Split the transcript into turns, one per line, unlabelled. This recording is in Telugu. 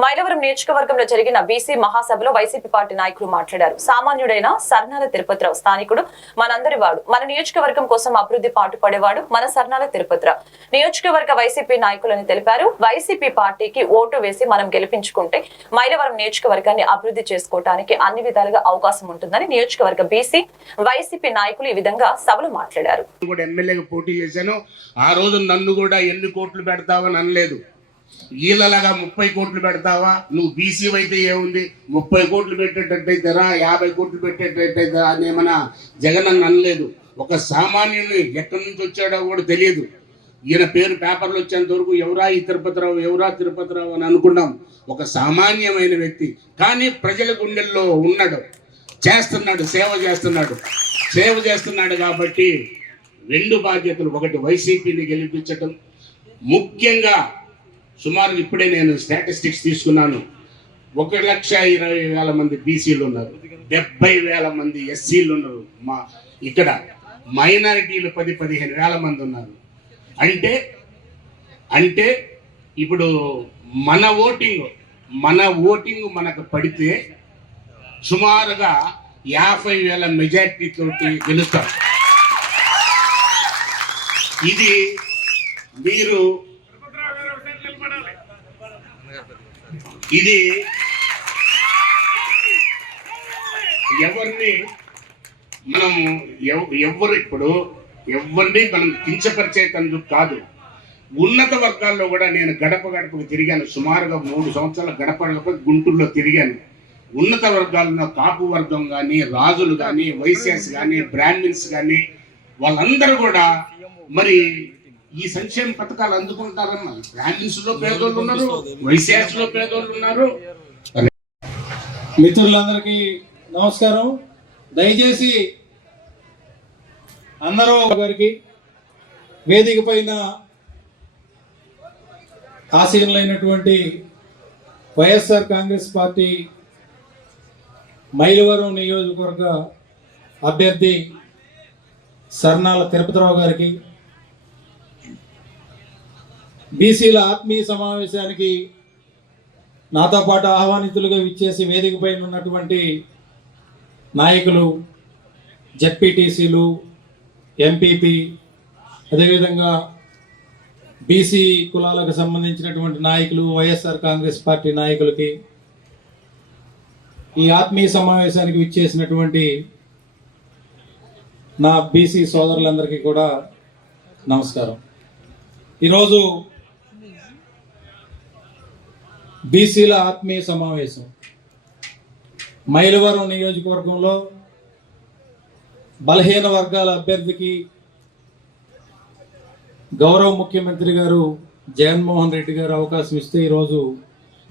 మైలవరం నియోజకవర్గంలో జరిగిన బీసీ మహాసభలో వైసీపీ పార్టీ నాయకులు మాట్లాడారు. సామాన్యుడైన సర్నాల తిరుపతిరావు స్థానికుడు మనందరి వాడు. మన నియోజకవర్గం కోసం అభివృద్ధి పాటుపడేవాడు మన సర్నాల తిరుపతిరావు. నియోజకవర్గ వైసీపీ నాయకులని తెలిపారు. వైసీపీ పార్టీకి ఓటు వేసి మనం గెలిపించుకుంటే మైలవరం నియోజకవర్గాన్ని అభివృద్ధి చేసుకోవడానికి అన్ని విధాలుగా అవకాశం ఉంటుందని నియోజకవర్గ బీసీ వైసీపీ నాయకులు ఈ విధంగా సభలు మాట్లాడారు.
పోటీ చేశాను. ఆ రోజు నన్ను కూడా ఎన్ని కోట్లు పెడతావని అనలేదు. వీళ్ళలాగా ముప్పై కోట్లు పెడతావా? నువ్వు బీసీ అయితే ఏముంది? ముప్పై కోట్లు పెట్టేటట్టయితేరా యాభై కోట్లు పెట్టేటట్టయితేరా అని ఏమన్నా జగన్ అని అనలేదు. ఒక సామాన్యుని ఎక్కడి నుంచి వచ్చాడో కూడా తెలియదు. ఈయన పేరు పేపర్లు వచ్చేంత వరకు ఎవరా ఈ తిరుపతిరావు ఎవరా తిరుపతిరావు అని అనుకున్నాం. ఒక సామాన్యమైన వ్యక్తి. కానీ ప్రజల గుండెల్లో ఉన్నాడు. చేస్తున్నాడు సేవ చేస్తున్నాడు. సేవ చేస్తున్నాడు కాబట్టి రెండు బాధ్యతలు. ఒకటి వైసీపీని గెలిపించటం. ముఖ్యంగా సుమారు ఇప్పుడే నేను స్టాటిస్టిక్స్ తీసుకున్నాను. ఒక లక్ష ఇరవై వేల మంది బీసీలు ఉన్నారు. డెబ్బై వేల మంది ఎస్సీలు ఉన్నారు. మా ఇక్కడ మైనారిటీలు పది పదిహేను వేల మంది ఉన్నారు. అంటే అంటే ఇప్పుడు మన ఓటింగ్ మన ఓటింగ్ మనకు పడితే సుమారుగా యాభై వేల మెజార్టీతో గెలుస్తారు. ఇది మీరు ఇది ఎవరిని మనం ఎవరు ఇప్పుడు ఎవరిని మనం కించపరిచేటందుకు కాదు. ఉన్నత వర్గాల్లో కూడా నేను గడప గడపకు తిరిగాను. సుమారుగా మూడు సంవత్సరాల గడప గడప గుంటూరులో తిరిగాను. ఉన్నత వర్గాల్లో కాపు వర్గం కానీ రాజులు కానీ వైశ్యాస్ కానీ బ్రాహ్మిన్స్ కానీ వాళ్ళందరూ కూడా మరి ఈ సంక్షేమ పథకాలు అందుకుంటారన్న బ్రాహ్మిన్స్లో పేదోళ్ళు ఉన్నారు వైశ్యాస్లో పేదోళ్ళు ఉన్నారు.
మిత్రులందరికీ నమస్కారం. దయచేసి అందరూ గారికి వేదిక పైన ఆశీనులైనటువంటి వైఎస్ఆర్ కాంగ్రెస్ పార్టీ మైలవరం నియోజకవర్గ అభ్యర్థి సర్నాల తిరుపతిరావు గారికి బీసీల ఆత్మీయ సమావేశానికి నాతో పాటు ఆహ్వానితులుగా విచ్చేసి వేదికపై ఉన్నటువంటి నాయకులు జెడ్పీటీసీలు ఎంపీపీ అదేవిధంగా బీసీ కులాలకు సంబంధించినటువంటి నాయకులు వైఎస్ఆర్ కాంగ్రెస్ పార్టీ నాయకులకి ఈ ఆత్మీయ సమావేశానికి విచ్చేసినటువంటి నా బీసీ సోదరులందరికీ కూడా నమస్కారం. ఈరోజు బీసీల ఆత్మీయ సమావేశం. మైలవరం నియోజకవర్గంలో బలహీన వర్గాల అభ్యర్థికి గౌరవ ముఖ్యమంత్రి గారు జగన్మోహన్ రెడ్డి గారు అవకాశం ఇస్తే ఈరోజు